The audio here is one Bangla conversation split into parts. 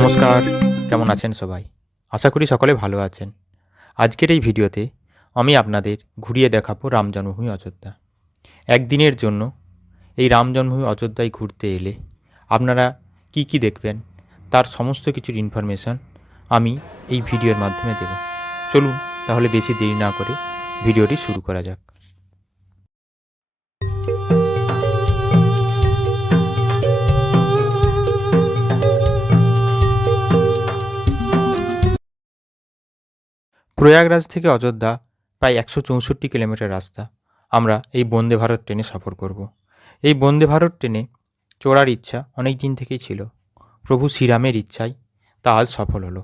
নমস্কার। কেমন আছেন সবাই? আশা করি সকলে ভালো আছেন। আজকের এই ভিডিওতে আমি আপনাদের ঘুরিয়ে দেখাবো রাম জন্মভূমি অযোধ্যা। একদিনের জন্য এই রাম জন্মভূমি অযোধ্যায় ঘুরতে এলে আপনারা কি কি দেখবেন, তার সমস্ত কিছুর ইনফরমেশন আমি এই ভিডিওর মাধ্যমে দেব। চলুন তাহলে বেশি দেরি না করে ভিডিওটি শুরু করা যাক। প্রয়াগরাজ থেকে অযোধ্যা প্রায় একশো চৌষট্টি কিলোমিটার রাস্তা। আমরা এই বন্দে ভারত ট্রেনে সফর করব। এই বন্দে ভারত ট্রেনে চড়ার ইচ্ছা অনেক দিন থেকেই ছিল। প্রভু শ্রীরামের ইচ্ছায় তা আজ সফল হলো।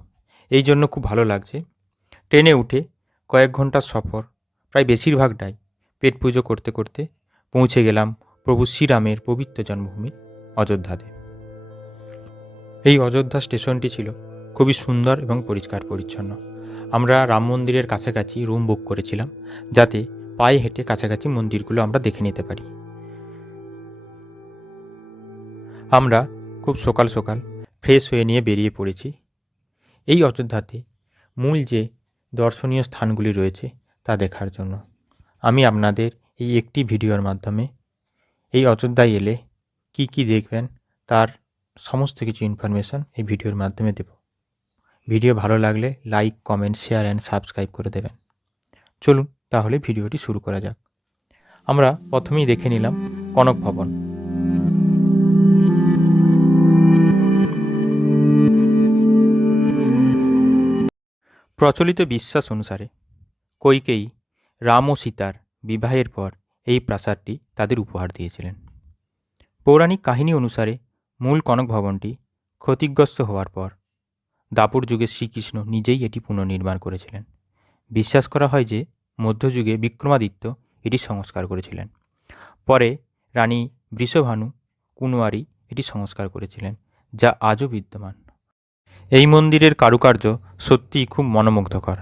এই জন্য খুব ভালো লাগছে। ট্রেনে উঠে কয়েক ঘণ্টার সফর, প্রায় বেশিরভাগটাই পেট পুজো করতে করতে পৌঁছে গেলাম প্রভু শ্রীরামের পবিত্র জন্মভূমি অযোধ্যাতে। এই অযোধ্যা স্টেশনটি ছিল খুবই সুন্দর এবং পরিষ্কার পরিচ্ছন্ন আমরা রাম মন্দিরের কাছাকাছি রুম বুক করেছিলাম, যাতে পায়ে হেঁটে কাছাকাছি মন্দিরগুলো আমরা দেখে নিতে পারি। আমরা খুব সকাল সকাল ফ্রেশ হয়ে নিয়ে বেরিয়ে পড়েছি। এই অযোধ্যাতে মূল যে দর্শনীয় স্থানগুলি রয়েছে তা দেখার জন্য। আমি আপনাদের এই একটি ভিডিওর মাধ্যমে এই অযোধ্যায় এলে কি কি দেখবেন তার সমস্ত কিছু ইনফরমেশন এই ভিডিওর মাধ্যমে দেব। ভিডিও ভালো লাগলে like comment share and subscribe করে দেবেন। চলুন তাহলে ভিডিওটি শুরু করা যাক। আমরা প্রথমেই দেখে নিলাম কনক ভবন। প্রচলিত বিশ্বাস অনুসারে কৈকেয়ী রাম ও সীতার বিবাহের পর এই প্রাসাদটি তাদের উপহার দিয়েছিলেন। পৌরাণিক কাহিনী অনুসারে মূল কনক ভবনটি ক্ষতিগ্রস্ত হওয়ার পর দাপর যুগে শ্রীকৃষ্ণ নিজেই এটি পুনর্নির্মাণ করেছিলেন। বিশ্বাস করা হয় যে, মধ্যযুগে বিক্রমাদিত্য এটি সংস্কার করেছিলেন। পরে রানী বৃষভানু কুনওয়ারি এটি সংস্কার করেছিলেন, যা আজও বিদ্যমান। এই মন্দিরের কারুকার্য সত্যিই খুব মনোমুগ্ধকর।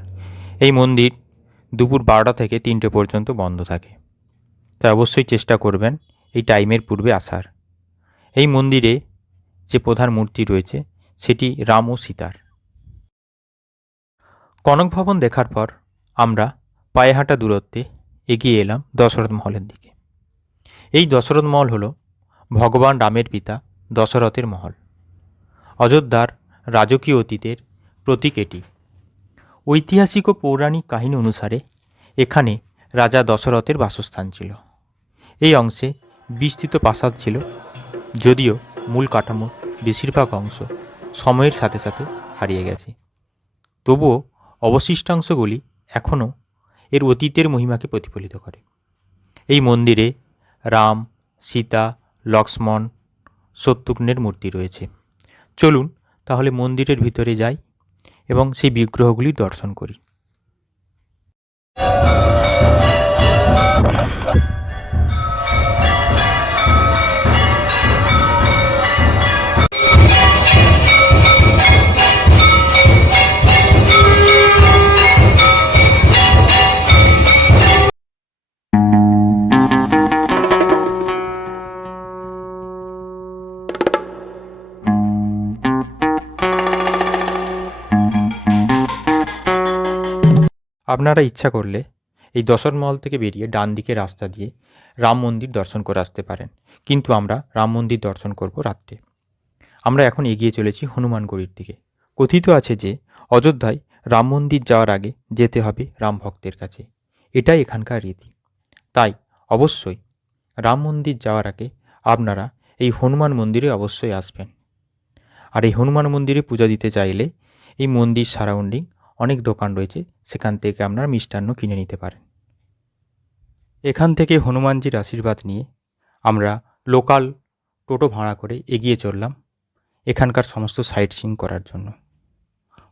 এই মন্দির দুপুর বারোটা থেকে তিনটে পর্যন্ত বন্ধ থাকে। তাই অবশ্যই চেষ্টা করবেন এই টাইমের পূর্বে আসার। এই মন্দিরে যে প্রধান মূর্তি রয়েছে সেটি রাম ও সীতার। কনক ভবন দেখার পর আমরা পায়ে হাঁটা দূরত্বে এগিয়ে এলাম দশরথ মহলের দিকে। এই দশরথ মহল হল ভগবান রামের পিতা দশরথের মহল। অযোধ্যার রাজকীয় অতীতের প্রতীক এটি। ঐতিহাসিক ও পৌরাণিক কাহিনী অনুসারে এখানে রাজা দশরথের বাসস্থান ছিল। এই অংশে বিস্তৃত প্রাসাদ ছিল, যদিও মূল কাঠামোর বেশিরভাগ অংশ সময়ের সাথে সাথে হারিয়ে গেছে। তবুও অবশিষ্টাংশগুলি এখনও এর অতীতের মহিমাকে প্রতিফলিত করে। এই মন্দিরে রাম, সীতা, লক্ষ্মণ শত্রুঘ্নের মূর্তি রয়েছে। চলুন তাহলে মন্দিরের ভিতরে যাই এবং সেই বিগ্রহগুলি দর্শন করি। আপনারা ইচ্ছা করলে এই দশর মহল থেকে বেরিয়ে ডান দিকে রাস্তা দিয়ে রাম মন্দির দর্শন করে আসতে পারেন। কিন্তু আমরা রাম মন্দির দর্শন করব রাত্রে। আমরা এখন এগিয়ে চলেছি হনুমানগড়ির দিকে। কথিত আছে যে, অযোধ্যায় রাম মন্দির যাওয়ার আগে যেতে হবে রাম ভক্তের কাছে। এটাই এখানকার রীতি। তাই অবশ্যই রাম মন্দির যাওয়ার আগে আপনারা এই হনুমান মন্দিরে অবশ্যই আসবেন। আর এই হনুমান মন্দিরে পূজা দিতে চাইলে এই মন্দির সারাউন্ডিং অনেক দোকান রয়েছে সেখান থেকে আপনারা মিষ্টান্ন কিনে নিতে পারেন। এখান থেকে হনুমানজির আশীর্বাদ নিয়ে আমরা লোকাল টোটো ভাড়া করে এগিয়ে চললাম এখানকার সমস্ত সাইট সিং করার জন্য।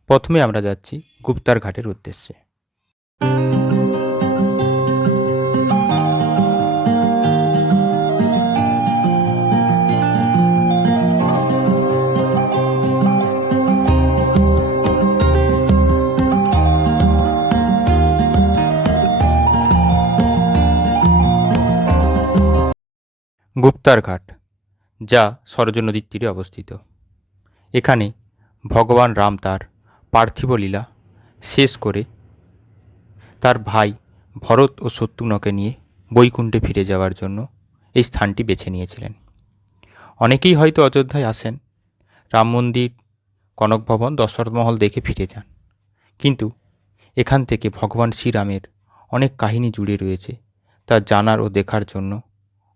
প্রথমে আমরা যাচ্ছি গুপ্তার ঘাটের উদ্দেশ্যে। গুপ্তার ঘাট, যা সরজ নদীর তীরে অবস্থিত। এখানে ভগবান রাম তার পার্থিব লীলা শেষ করে তার ভাই ভরত ও শত্রুঘ্নকে নিয়ে বৈকুণ্ঠে ফিরে যাওয়ার জন্য এই স্থানটি বেছে নিয়েছিলেন। অনেকেই হয়তো অযোধ্যায় আসেন, রাম মন্দির, কনক ভবন, দশরথ মহল দেখে ফিরে যান। কিন্তু এখান থেকে ভগবান শ্রীরামের অনেক কাহিনী জুড়ে রয়েছে তা জানার ও দেখার জন্য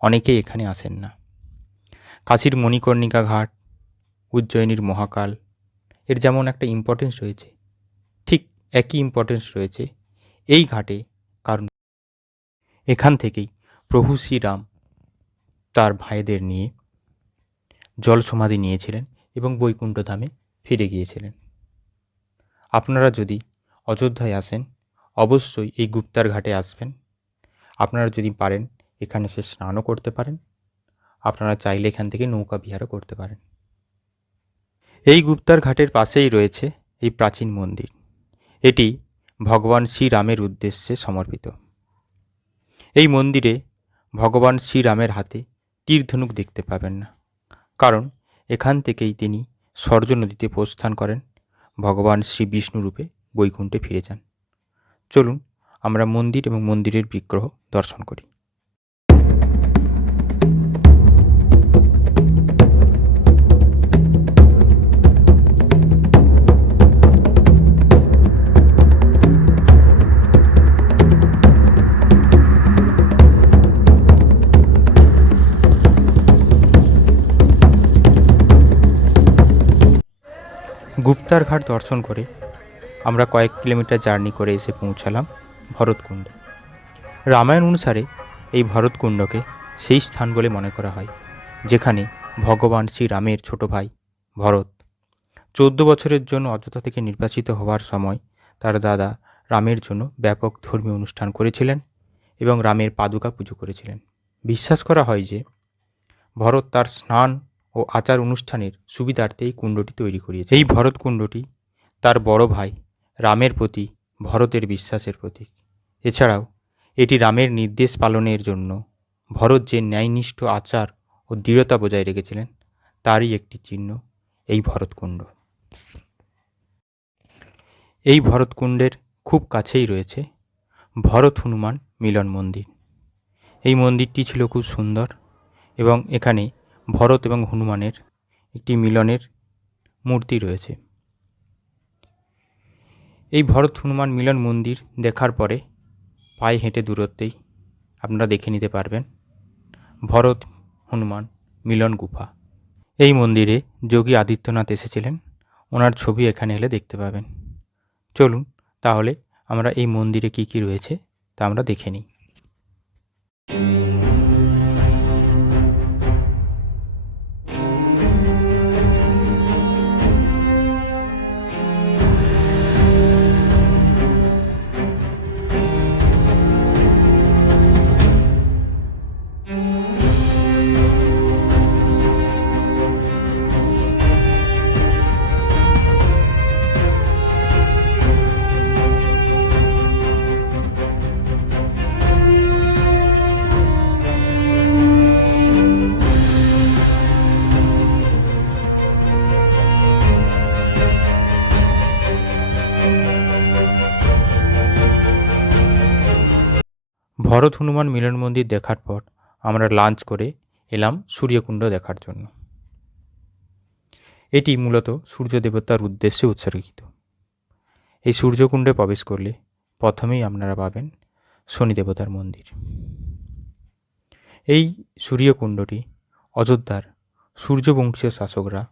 অনেকেই এখানে আসেন না। কাশীর মণিকর্ণিকা ঘাট, উজ্জয়িনীর মহাকাল, এর যেমন একটা ইম্পর্টেন্স রয়েছে, ঠিক একই ইম্পর্টেন্স রয়েছে এই ঘাটে কারণ এখান থেকেই প্রভু শ্রীরাম তার ভাইদের নিয়ে জল সমাধি নিয়েছিলেন এবং বৈকুণ্ঠ ধামে ফিরে গিয়েছিলেন। আপনারা যদি অযোধ্যায় আসেন, অবশ্যই এই গুপ্তার ঘাটে আসবেন। আপনারা যদি পারেন এখানে সে স্নানও করতে পারেন। আপনারা চাইলে এখান থেকে নৌকা বিহারও করতে পারেন। এই গুপ্তার ঘাটের পাশেই রয়েছে এই প্রাচীন মন্দির। এটি ভগবান শ্রীরামের উদ্দেশ্যে সমর্পিত। এই মন্দিরে ভগবান শ্রীরামের হাতে তীরধনুক দেখতে পাবেন না। কারণ এখান থেকেই তিনি স্বর্জ নদীতে প্রস্থান করেন। ভগবান শ্রী বিষ্ণু রূপে বৈকুণ্ঠে ফিরে যান। চলুন আমরা মন্দির এবং মন্দিরের বিগ্রহ দর্শন করি। গুপ্তার ঘাট দর্শন করে আমরা কয়েক কিলোমিটার জার্নি করে এসে পৌঁছালাম ভরতকুণ্ড। রামায়ণ অনুসারে এই ভরতকুণ্ডকে সেই স্থান বলে মনে করা হয়, যেখানে ভগবান শ্রীরামের ছোট ভাই ভরত চোদ্দ বছরের জন্য অযোধ্যা থেকে নির্বাচিত হওয়ার সময় তার দাদা রামের জন্য ব্যাপক ধর্মীয় অনুষ্ঠান করেছিলেন এবং রামের পাদুকা পুজো করেছিলেন। বিশ্বাস করা হয় যে ভরত তার স্নান ও আচার অনুষ্ঠানের সুবিধার্থে এই কুণ্ডটি তৈরি করিয়েছে। এই ভরত কুণ্ডটি তার বড় ভাই রামের প্রতি, ভরতের বিশ্বাসের প্রতীক। এছাড়াও এটি রামের নির্দেশ পালনের জন্য ভরত যে ন্যায়নিষ্ঠ আচার ও দৃঢ়তা বজায় রেখেছিলেন, তারই একটি চিহ্ন এই ভরতকুণ্ড এই ভরতকুণ্ডের খুব কাছেই রয়েছে ভরত হনুমান মিলন মন্দির। এই মন্দিরটি ছিল খুব সুন্দর এবং এখানে ভরত এবং হনুমানের একটি মিলনের মূর্তি রয়েছে। এই ভরত হনুমান মিলন মন্দির দেখার পরে পায়ে হেঁটে দূরত্বেই আপনারা দেখে নিতে পারবেন ভরত হনুমান মিলন গুফা। এই মন্দিরে যোগী আদিত্যনাথ এসেছিলেন। ওনার ছবি এখানে এলে দেখতে পাবেন। চলুন তাহলে আমরা এই মন্দিরে কি কি রয়েছে তা আমরা দেখে নিই। ভরত হনুমান মিলন মন্দির দেখার পর আমরা লাঞ্চ করে এলাম সূর্যকুণ্ড দেখার জন্য। এটি মূলত সূর্য দেবতার উদ্দেশ্যে উৎসর্গিত। এই সূর্যকুণ্ডে প্রবেশ করলে প্রথমেই আপনারা পাবেন শনি দেবতার মন্দির। এই সূর্যকুণ্ডটি অযোধ্যার সূর্যবংশীয় শাসকরা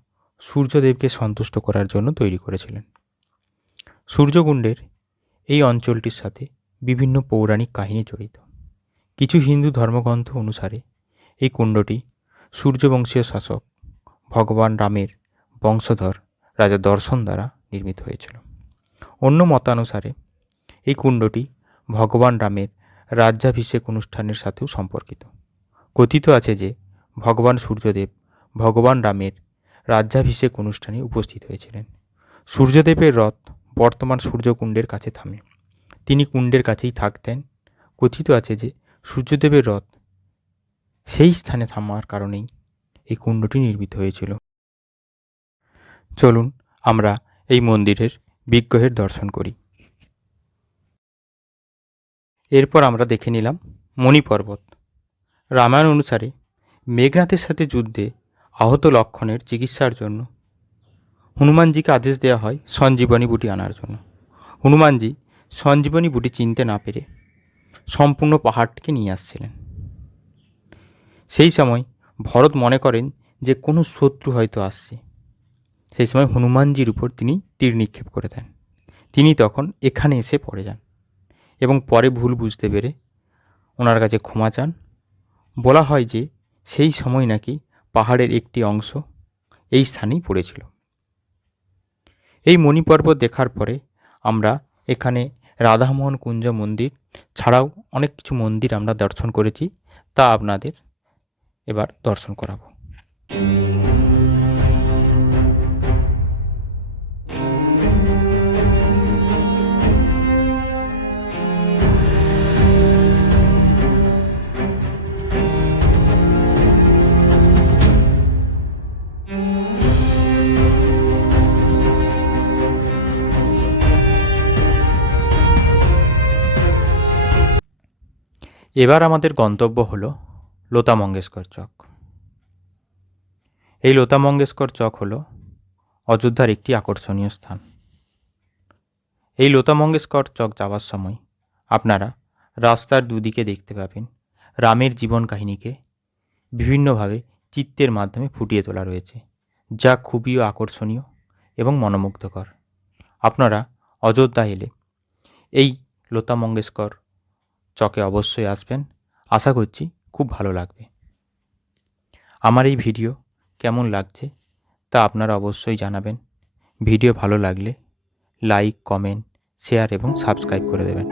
সূর্যদেবকে সন্তুষ্ট করার জন্য তৈরি করেছিলেন। সূর্যকুণ্ডের এই অঞ্চলটির সাথে বিভিন্ন পৌরাণিক কাহিনী জড়িত। কিছু হিন্দু ধর্মগ্রন্থ অনুসারে এই কুণ্ডটি সূর্যবংশীয় শাসক ভগবান রামের বংশধর রাজা দর্শন দ্বারা নির্মিত হয়েছিল। অন্য মতানুসারে এই কুণ্ডটি ভগবান রামের রাজ্যাভিষেক অনুষ্ঠানের সাথেও সম্পর্কিত। কথিত আছে যে ভগবান সূর্যদেব ভগবান রামের রাজ্যাভিষেক অনুষ্ঠানে উপস্থিত হয়েছিলেন। সূর্যদেবের রথ বর্তমান সূর্যকুণ্ডের কাছে থামে। তিনি কুণ্ডের কাছেই থাকতেন। কথিত আছে যে সূর্যদেবের রথ। সেই স্থানে থামার কারণেই এই কুণ্ডটি নির্মিত হয়েছিল। চলুন আমরা এই মন্দিরের বিগ্রহের দর্শন করি। এরপর আমরা দেখে নিলাম মণি পর্বত। রামায়ণ অনুসারে মেঘনাথের সাথে যুদ্ধে আহত লক্ষণের চিকিৎসার জন্য হনুমানজিকে আদেশ দেওয়া হয় সঞ্জীবনী বুটি আনার জন্য। হনুমানজি সঞ্জীবনী বুটি চিনতে না পেরে সম্পূর্ণ পাহাড়টিকে নিয়ে আসছিলেন। সেই সময় ভরত মনে করেন যে কোনো শত্রু হয়তো আসছে। সেই সময় হনুমানজির উপর তিনি তীর নিক্ষেপ করে দেন। তিনি তখন এখানে এসে পড়ে যান এবং পরে ভুল বুঝতে পেরে ওনার কাছে ক্ষমা চান। বলা হয় যে সেই সময় নাকি পাহাড়ের একটি অংশ এই স্থানেই পড়েছিল। এই মণিপর্বত দেখার পরে আমরা এখানে রাধামোহন কুঞ্জ মন্দির ছাড়াও অনেক কিছু মন্দির আমরা দর্শন করেছি তা আপনাদের এবার দর্শন করাবো। এবার আমাদের গন্তব্য হল লতা মঙ্গেশকর চক। এই লতা মঙ্গেশকর চক হল অযোধ্যার একটি আকর্ষণীয় স্থান। এই লতা মঙ্গেশকর চক যাওয়ার সময় আপনারা রাস্তার দুদিকে দেখতে পাবেন রামের জীবন কাহিনীকে বিভিন্নভাবে চিত্রের মাধ্যমে ফুটিয়ে তোলা রয়েছে, যা খুবই আকর্ষণীয় এবং মনোমুগ্ধকর। আপনারা অযোধ্যা এলে এই লতা মঙ্গেশকর চকে অবশ্যই আসবেন। আশা করছি খুব ভালো লাগবে। আমার এই ভিডিও কেমন লাগছে তা আপনারা অবশ্যই জানাবেন। ভিডিও ভালো লাগলে লাইক, কমেন্ট, শেয়ার এবং সাবস্ক্রাইব করে দেবেন।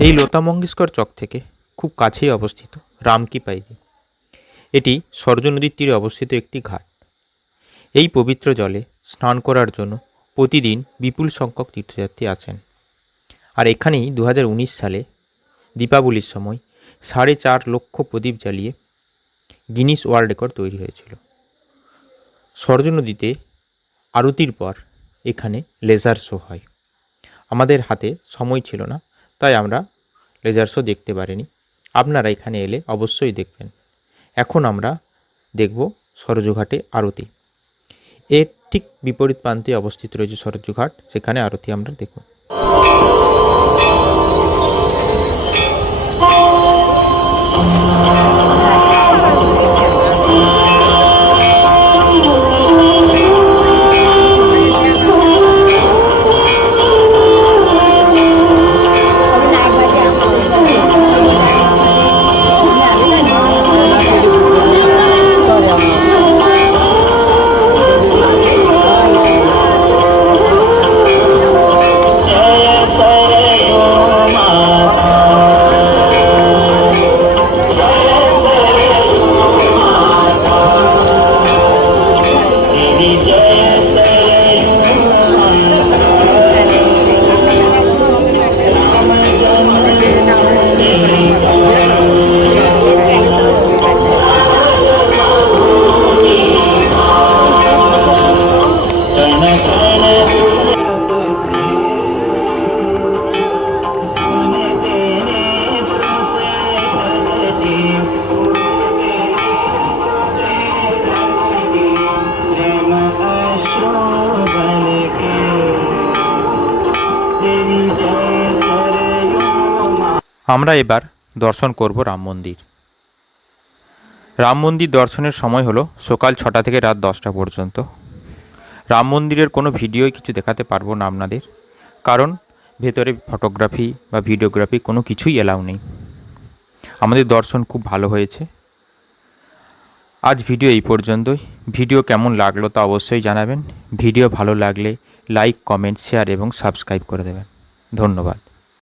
এই লতা মঙ্গেশকর চক থেকে খুব কাছেই অবস্থিত রামকি পাইজি। এটি সরজ নদীর তীরে অবস্থিত একটি ঘাট। এই পবিত্র জলে স্নান করার জন্য প্রতিদিন বিপুল সংখ্যক তীর্থযাত্রী আসেন। আর এখানেই দু হাজার উনিশ সালে দীপাবলির সময় সাড়ে চার লক্ষ প্রদীপ জ্বালিয়ে গিনিস ওয়ার্ল্ড রেকর্ড তৈরি হয়েছিল। সরজ নদীতে আরতির পর এখানে লেজার শো হয়। আমাদের হাতে সময় ছিল না তাই আমরা লেজার শো দেখতে পারিনি। আপনারা এখানে এলে অবশ্যই দেখবেন। এখন আমরা দেখব সরজুঘাটে আরতি। এর ঠিক বিপরীত প্রান্তে অবস্থিত রয়েছে সরজুঘাট, সেখানে আরতি আমরা দেখব। আমরা এবার দর্শন করব রাম মন্দির। রাম মন্দির দর্শনের সময় হলো সকাল ছটা থেকে রাত দশটা পর্যন্ত। রাম মন্দিরের কোনো ভিডিওই কিছু দেখাতে পারব না আপনাদের, কারণ ভেতরে ফটোগ্রাফি বা ভিডিওগ্রাফি কোনো কিছুই এলাও নেই। আমাদের দর্শন খুব ভালো হয়েছে। আজ ভিডিও এই পর্যন্তই। ভিডিও কেমন লাগল তা অবশ্যই জানাবেন। ভিডিও ভালো লাগলে লাইক, কমেন্ট, শেয়ার এবং সাবস্ক্রাইব করে দেবেন। ধন্যবাদ।